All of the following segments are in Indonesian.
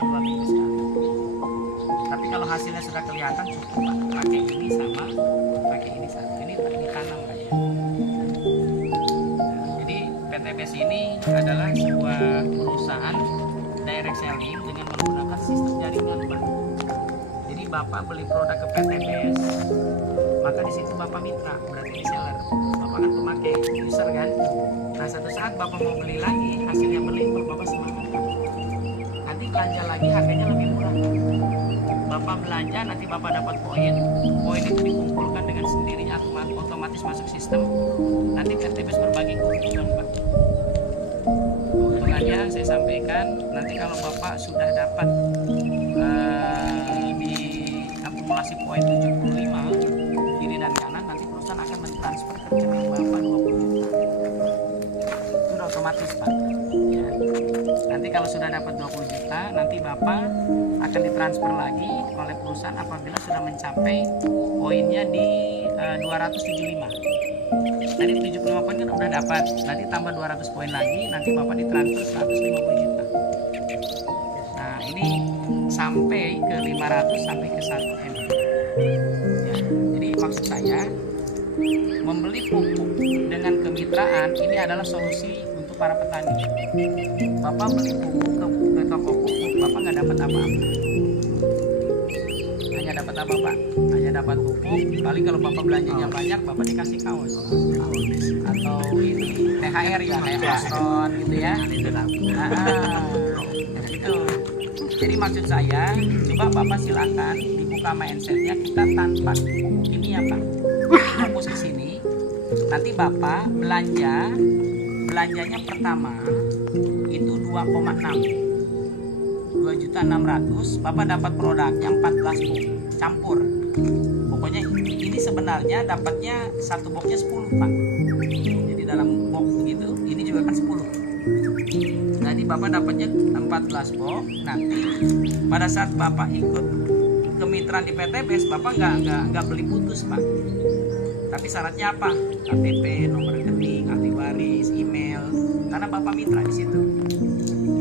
atau 2 minggu sekali. Tapi kalau hasilnya sudah kelihatan cukup Pak, pakai ini sama pakai ini satu. Ini ditanam Pak ya. Nah, jadi PTBS ini adalah sebuah perusahaan direct selling dengan menggunakan sistem jaringan Pak. Jadi Bapak beli produk ke PTBS, maka di situ Bapak mitra, berarti reseller. Bapak kan pemakai, user kan. Nah satu saat Bapak mau beli lagi, hasilnya beli, Bapak semangat Pak. Nanti belanja lagi harganya lebih murah Pak. Bapak belanja, nanti Bapak dapat poin. Poin itu dikumpulkan dengan sendirinya otomatis masuk sistem. Nanti PTBS berbagi keuntungan Pak. Keuntungannya saya sampaikan, nanti kalau Bapak sudah dapat di akumulasi poin 75 kiri dan kanan, nanti perusahaan akan mentransfer ke rekening Bapak 20 juta. Itu udah otomatis Pak ya. Nanti kalau sudah dapat 20 juta, nanti Bapak akan ditransfer lagi oleh perusahaan apabila sudah mencapai poinnya di 275. Tadi 75 poin kan udah dapat, nanti tambah 200 poin lagi, nanti Bapak ditransfer 150 juta. Nah ini sampai ke 500 sampai ke 1 M ya. Jadi maksud saya, membeli pupuk dengan kemitraan ini adalah solusi untuk para petani. Bapak beli pupuk ke toko pupuk, Bapak nggak dapat apa-apa. Hanya dapat apa Pak? Hanya dapat pupuk. Paling kalau Bapak belanjanya banyak, Bapak dikasih kaos atau ini THR ya, kayak Rostron gitu ya. Itu. Jadi maksud saya, coba Bapak silakan dibuka mindsetnya, kita tanpa ini ya Pak. Fokus ke sini. Nanti Bapak belanjanya pertama itu 2,6 Bapak dapat produknya 14 box campur. Pokoknya ini sebenarnya dapatnya satu boxnya 10 Pak. Jadi dalam box begitu, ini juga kan 10. Jadi Bapak dapatnya 14 box. Nanti pada saat Bapak ikut kemitraan di PTBS, Bapak nggak beli putus Pak. Tapi syaratnya apa? KTP, nomor rekening, ahli waris, email. Karena Bapak mitra di situ.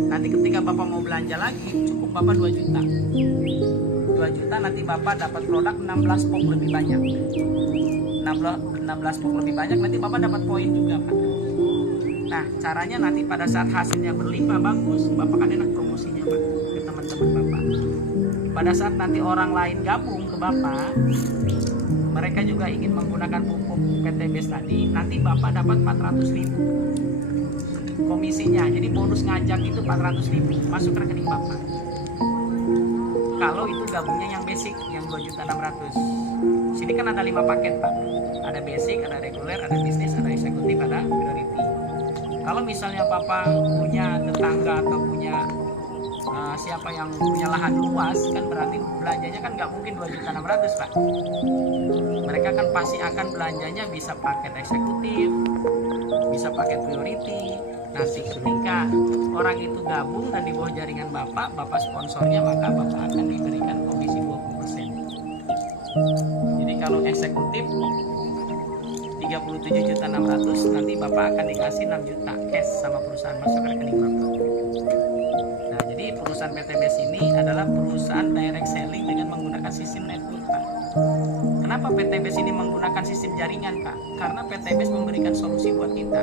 Nanti ketika Bapak mau belanja lagi, cukup Bapak 2 juta. 2 juta nanti Bapak dapat produk 16 box lebih banyak. 16 box lebih banyak, nanti Bapak dapat poin juga Pak. Nah caranya nanti pada saat hasilnya berlimpah bagus, Bapak kan enak promosinya Pak ke teman-teman Bapak. Pada saat nanti orang lain gabung ke Bapak, mereka juga ingin menggunakan pupuk PTBS tadi, nanti Bapak dapat 400.000 komisinya. Jadi bonus ngajak itu 400.000 masuk ke rekening Bapak. Kalau itu gabungnya yang basic, yang 2.600.000. Sini kan ada 5 paket Pak. Ada basic, ada reguler, ada bisnis, ada eksekutif, ada priority. Kalau misalnya Bapak punya tetangga atau punya siapa yang punya lahan luas, kan berarti belanjanya kan nggak mungkin 2.600.000 Pak. Mereka kan pasti akan belanjanya bisa paket eksekutif, bisa paket priority. Nanti ketika orang itu gabung dan di bawah jaringan Bapak sponsornya, maka Bapak akan diberikan komisi 20%. Jadi kalau eksekutif 37.600.000, nanti Bapak akan dikasih 6 juta cash sama perusahaan masuk ke rekening Bapak. Nah, jadi perusahaan PTBS ini adalah perusahaan direct selling dengan menggunakan sistem network Pak. Kenapa PTBS ini menggunakan sistem jaringan Pak? Karena PTBS memberikan solusi buat kita.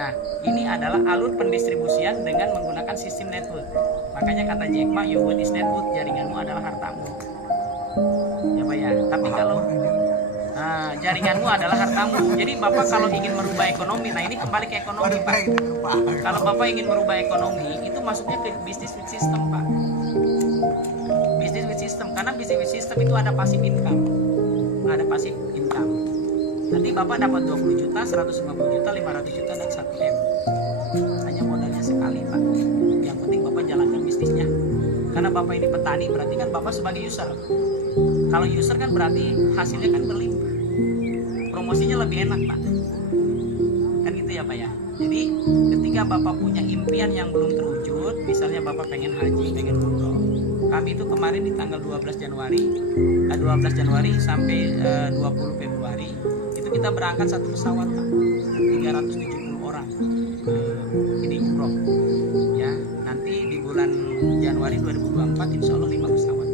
Nah, ini adalah alur pendistribusian dengan menggunakan sistem network. Makanya kata Jack Ma, your word is network, jaringanmu adalah hartamu. Ya Pak ya. Tapi kalau jaringanmu adalah hartamu. Jadi Bapak kalau ingin merubah ekonomi, nah ini kembali ke ekonomi Pak. Kalau Bapak ingin merubah ekonomi, itu masuknya ke business with system Pak. Business with system, karena business with system itu ada passive income. Ada passive income. Nanti Bapak dapat 20 juta, 150 juta, 500 juta, dan 1 M. Hanya modalnya sekali Pak. Yang penting Bapak jalankan bisnisnya. Karena Bapak ini petani, berarti kan Bapak sebagai user. Kalau user kan berarti hasilnya kan berlimpah. Promosinya lebih enak Pak. Kan gitu ya Pak ya. Jadi ketika Bapak punya impian yang belum terwujud, misalnya Bapak pengen haji, pengen umroh. Kami itu kemarin di tanggal 12 Januari sampai 20 Februari itu kita berangkat satu pesawat Pak, 370 orang ini umroh ya. Nanti di bulan targetnya 2024 insya Allah 5 pesawat.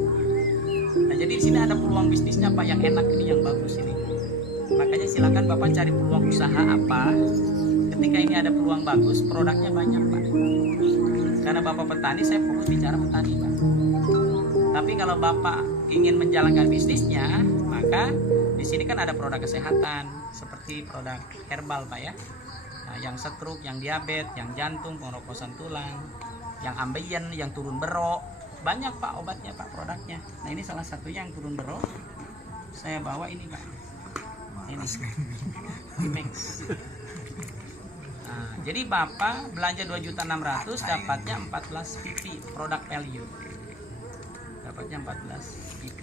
Nah jadi di sini ada peluang bisnisnya Pak, yang enak ini, yang bagus ini. Makanya silakan Bapak cari peluang usaha apa. Ketika ini ada peluang bagus, produknya banyak Pak. Karena Bapak petani, saya fokus bicara petani Pak. Tapi kalau Bapak ingin menjalankan bisnisnya, maka di sini kan ada produk kesehatan seperti produk herbal Pak ya. Nah, yang stroke, yang diabetes, yang jantung, pengeroposan tulang, yang ambeien, yang turun berok, banyak Pak obatnya Pak, produknya. Nah ini salah satunya yang turun berok. Saya bawa ini Pak. Ini Bimex. Nah, jadi Bapak belanja 2.600.000 dapatnya 14 PP produk value. Dapatnya 14 PP.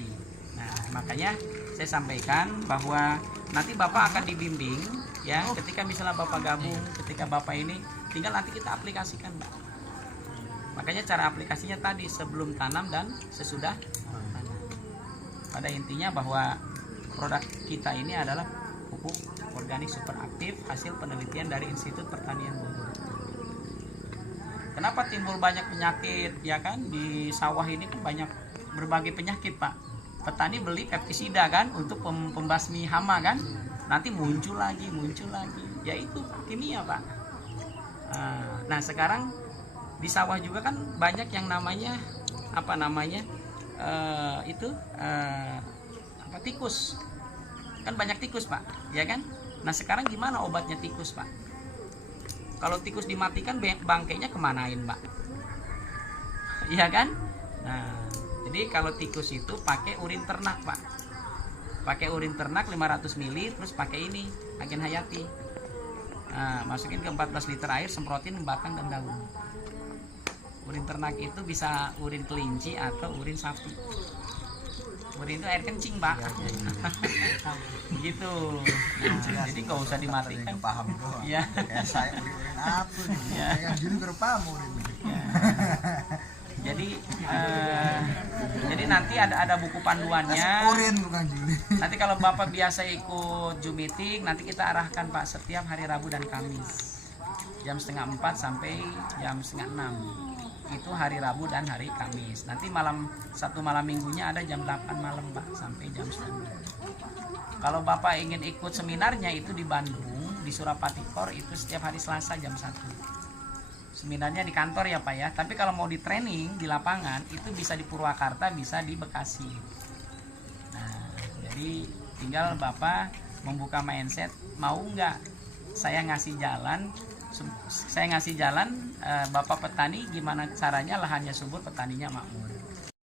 Nah, makanya saya sampaikan bahwa nanti Bapak akan dibimbing ya, ketika misalnya Bapak gabung, ketika Bapak ini tinggal nanti kita aplikasikan, Pak. Makanya cara aplikasinya tadi sebelum tanam dan sesudah tanam. Pada intinya bahwa produk kita ini adalah pupuk organik super aktif hasil penelitian dari Institut Pertanian Bogor. Kenapa timbul banyak penyakit ya kan, di sawah ini kan banyak berbagai penyakit Pak. Petani beli pestisida kan untuk pembasmi hama kan, nanti muncul lagi, yaitu kimia Pak. Nah sekarang di sawah juga kan banyak yang namanya tikus, kan banyak tikus Pak ya kan. Nah sekarang gimana obatnya tikus Pak? Kalau tikus dimatikan bangkainya kemanain Pak? Iya kan. Nah jadi kalau tikus itu pakai urin ternak Pak, pakai urin ternak 500 ml, terus pakai ini agen hayati. Nah, masukin ke 14 liter air, semprotin batang dan daun. Urin ternak itu bisa urin kelinci atau urin sapi. Urin itu air kencing Pak. Begitu. Nah, jadi nggak usah dimatikan. Paham doang. Iya. Kayak saya urin apa nih? Yang juli berpaham urin. Jadi nanti ada buku panduannya. Urin bukan juli. Nanti kalau Bapak biasa ikut Zoom meeting, nanti kita arahkan Pak setiap hari Rabu dan Kamis jam 3:30 sampai jam 5:30. Itu hari Rabu dan hari Kamis. Nanti satu malam minggunya ada jam 8 malam Pak sampai jam 9. Kalau Bapak ingin ikut seminarnya itu di Bandung, di Surapati Kor, itu setiap hari Selasa jam 1. Seminarnya di kantor ya Pak ya. Tapi kalau mau di training di lapangan itu bisa di Purwakarta, bisa di Bekasi. Nah, jadi tinggal Bapak membuka mindset, mau nggak saya ngasih jalan Bapak petani, gimana caranya lahannya subur, petaninya makmur.